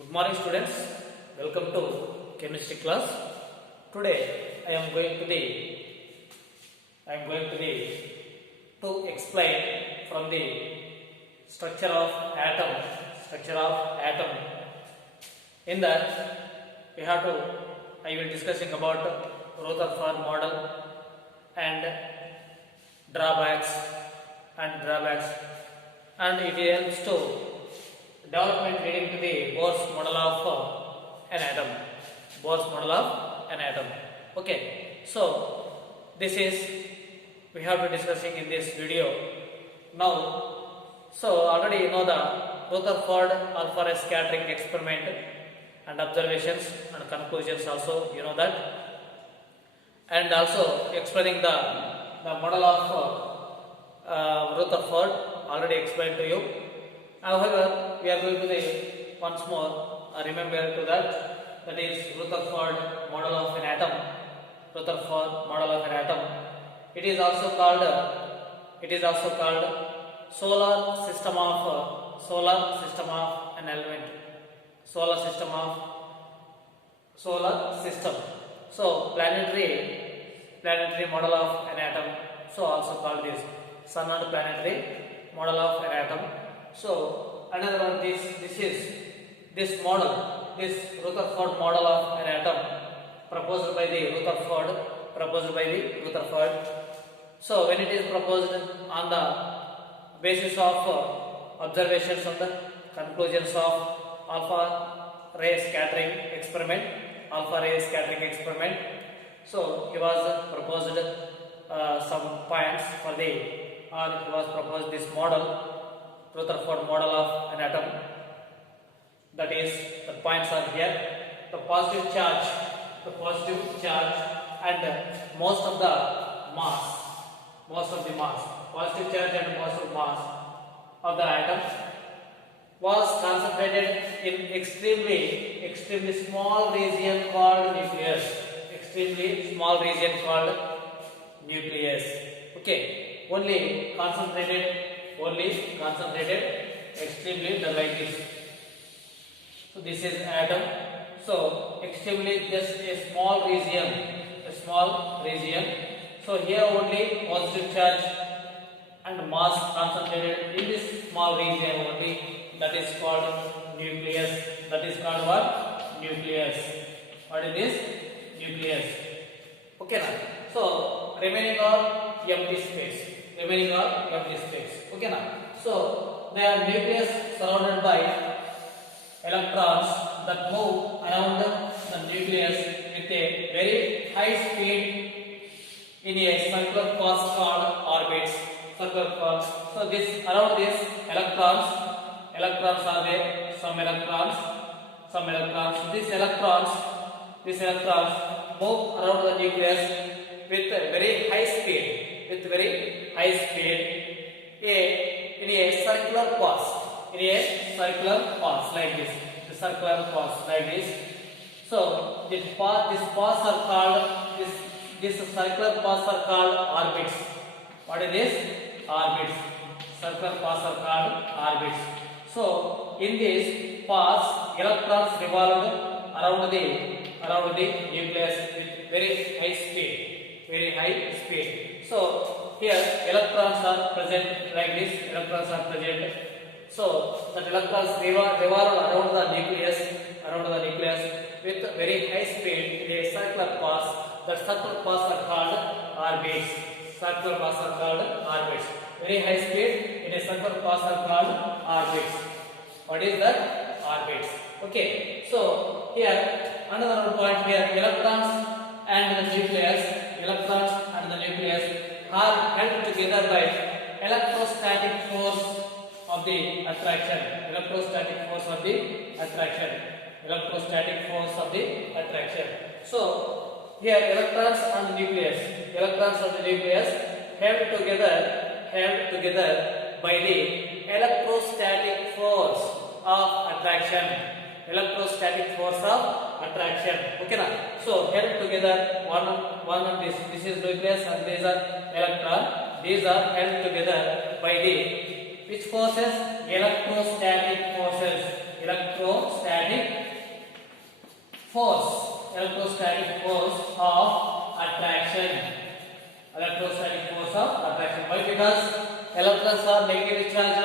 Good morning students, welcome to chemistry class. Today I am going to explain from the structure of atom. In that I will discussing about Rutherford model and drawbacks and it helps to development leading to the Bohr's model of an atom. Okay, so this is we have to discussing in this video now. So already you know the Rutherford alpha ray scattering experiment and observations and conclusions also you know that, and also explaining the model of Rutherford already explained to you. However, we are going to once more remember to that is Rutherford model of an atom. It is also called solar system of an element. Solar system. So planetary model of an atom. So also called this sun and planetary model of an atom. So another one, this Rutherford model of an atom proposed by the Rutherford. So when it is proposed on the basis of observations of the conclusions of alpha ray scattering experiment. So he was proposed some points for he was proposed this model, Rutherford model of an atom. That is, the points are here. The positive charge and most of the mass, positive charge and most of mass of the atom was concentrated in extremely small region called nucleus. Okay, only concentrated extremely like this. So this is atom. So extremely just a small region. So here only positive charge and mass concentrated in this small region only. That is called nucleus. That is called what? Nucleus. What is this? Nucleus. Okay now. So remaining are empty space. Okay now. So they are nucleus surrounded by electrons that move around the nucleus with a very high speed in a circular path called orbits. So this around this electrons are there. Some electrons. These electrons move around the nucleus with very high speed. In a circular path like this. So these circular paths are called orbits. What is this? Orbits. Circular paths are called orbits. So in these paths, electrons revolve around the nucleus with very high speed. So here electrons are present like this. So that electrons revolve around the nucleus with very high speed in a circular path. That circular paths are called orbits. Very high speed in a circular path are called orbits. What is that? Orbits. Okay. So here another point here, electrons and the nucleus are held together by electrostatic force of the attraction. So here electrons and the nucleus held together by the electrostatic force of attraction. Okay na? So held together, one of this is nucleus and these are electron. These are held together by the which forces? Electrostatic forces. electrostatic force of attraction. Electrostatic force of attraction. Why? Because electrons are negatively charged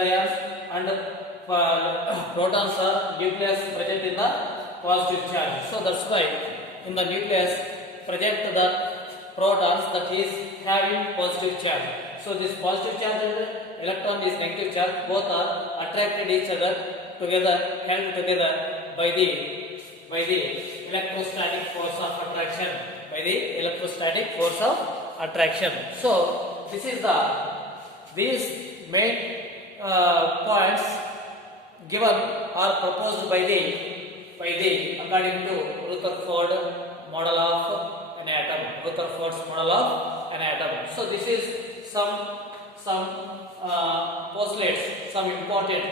ions, and protons are nucleus present in the positive charge. So that's why in the nucleus present the protons that is having positive charge. So this positive charge and electron is negative charge, both are attracted each other together, held together by the electrostatic force of attraction. By the electrostatic force of attraction. So this is these main points given or proposed by the according to Rutherford model of an atom. Rutherford's model of an atom. So this is some postulates, some important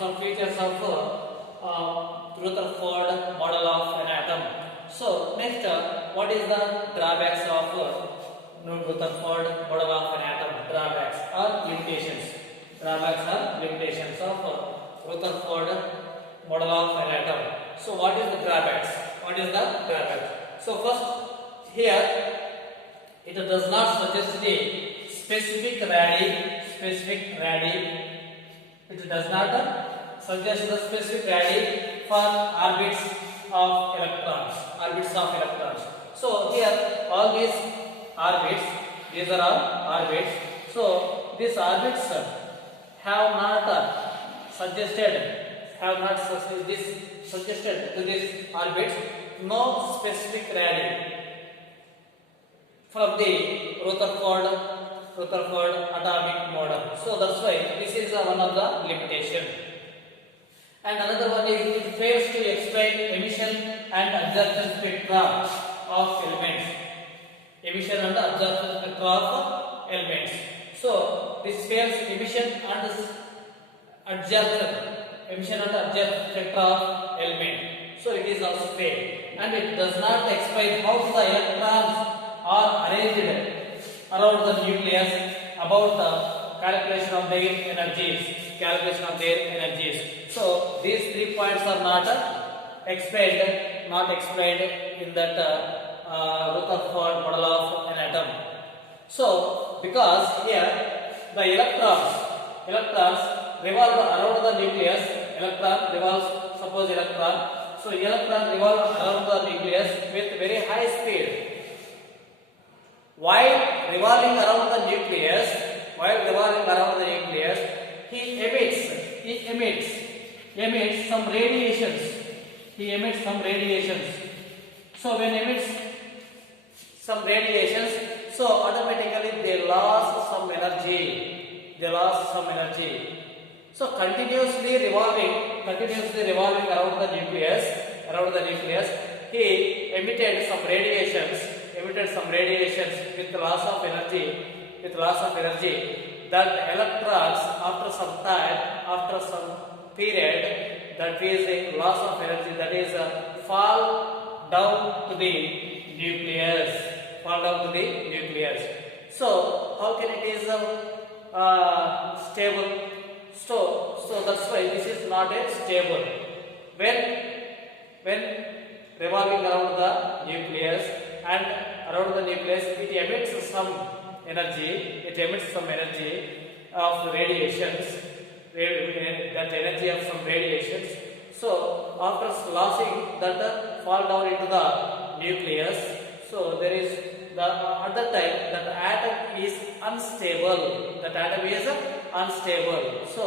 some features of Rutherford model of an atom. So next, what is the drawbacks of Rutherford model of an atom? Drawbacks or limitations. Drawbacks or limitations of Rutherford model of an atom. So what is the drawbacks? So first, here it does not suggest the specific radii. It does not suggest the specific radii for orbits of electrons. So here all these orbits, these are all orbits. So these orbits have not suggested to these orbits no specific radii from the Rutherford atomic model. So that's why this is one of the limitation. And another one is it fails to explain emission and absorption spectra of elements. Emission and absorption spectra of elements. So this fails emission and absorption spectra of element. So it is also failed. And it does not explain how the electrons are arranged around the nucleus, about the calculation of their energies. So these 3 points are not explained in that Rutherford model of an atom. So because here the electrons revolve around the nucleus. So electron revolves around the nucleus with very high speed. While revolving around the nucleus, he emits some radiations. So when emits some radiations, so automatically they lost some energy. So continuously revolving around the nucleus, he emitted some radiations with loss of energy. That electrons after some period, that is a loss of energy, that is fall down to the nucleus. So how can it is stable? So that's why this is not a stable. When revolving around the nucleus, and around the nucleus it emits some energy of radiations, that energy of some radiations. So after losing that, fall down into the nucleus. So there is at that time that atom is unstable. So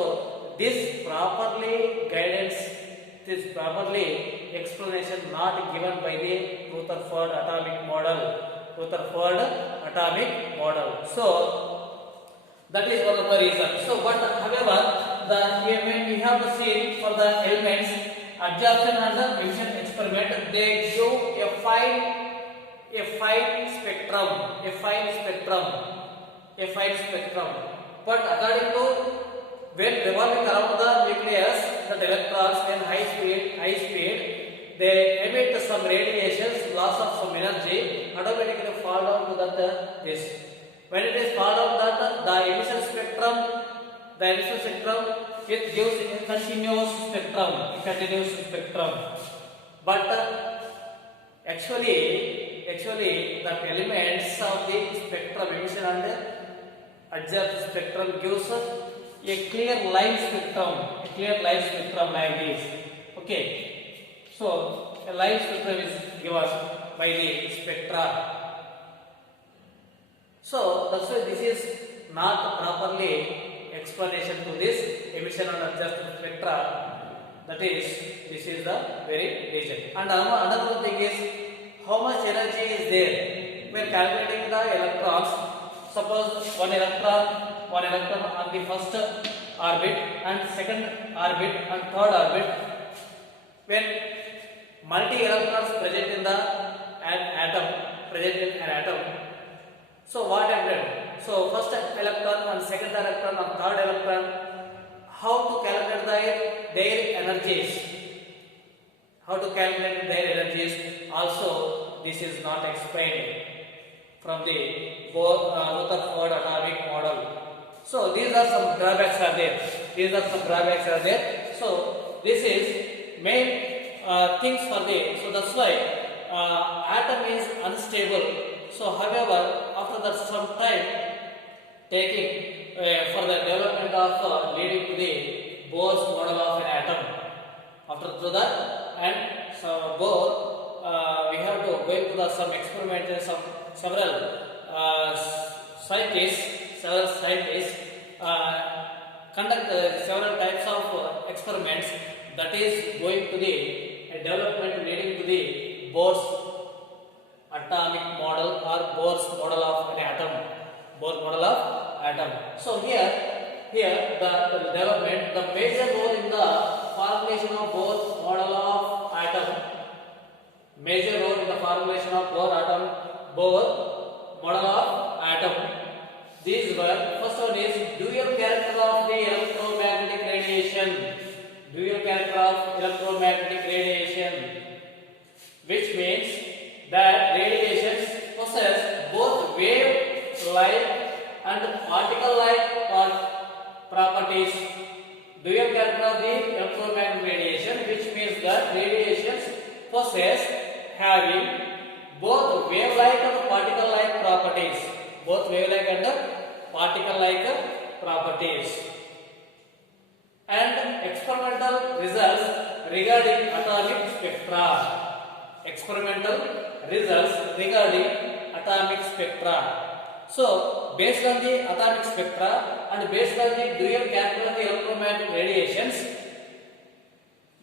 this properly explanation not given by the Rutherford atomic model. So that is one of the reasons. So but however, when we have to see for the elements, absorption and emission experiment, they show a fine spectrum. But according to when revolving around the nucleus, the electrons in high speed, they emit some radiations, loss of some energy, automatically fall down to this. When it is fall down that, the emission spectrum, it gives a continuous spectrum. But Actually, the elements of the spectrum emission and observed spectrum gives a clear line spectrum like this. Okay, so a line spectrum is given by the spectra. So that's why this is not properly explanation to this emission and observed spectra. That is, this is the very reason. And another thing is, how much energy is there when calculating the electrons. Suppose one electron on the first orbit and second orbit and third orbit. When multi electrons present in the atom, so what happened? So first electron and second electron and third electron, how to calculate their energies? Also, this is not explained from the Rutherford atomic model. So these are some drawbacks are there. So this is main things for the. So that's why atom is unstable. So however, after that some time taking for the development of leading to the Bohr's model of an atom. After that, and so Bohr, we have to go into some experiments. Several scientists conduct several types of experiments. That is going to the development leading to the Bohr's atomic model or Bohr's model of an atom. So here the development, the major role in the formulation of Bohr's model of atom. These were, first one is dual character of the electromagnetic radiation, which means that radiations possess both wave-like and particle-like properties. Dual character of the electromagnetic radiation, which means that radiations possess having both wave-like and particle-like properties. And experimental results regarding atomic spectra. So based on the atomic spectra and based on the dual character of the electromagnetic radiations,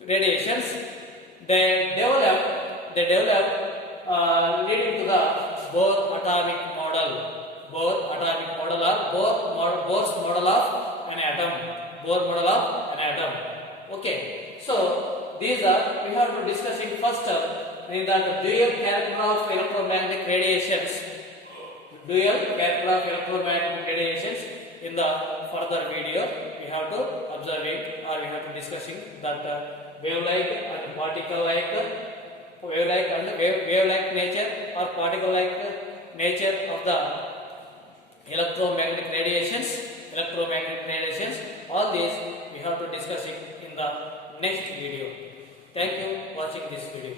they develop leading to the Bohr atomic model or Bohr's model of an atom. Okay, so these are, we have to discussing first in the dual character of electromagnetic radiations. In the further video, we have to observing or we have to discussing that wave-like and particle-like wave-like nature or particle-like nature of the electromagnetic radiations. All these we have to discussing in the next video. Thank you for watching this video.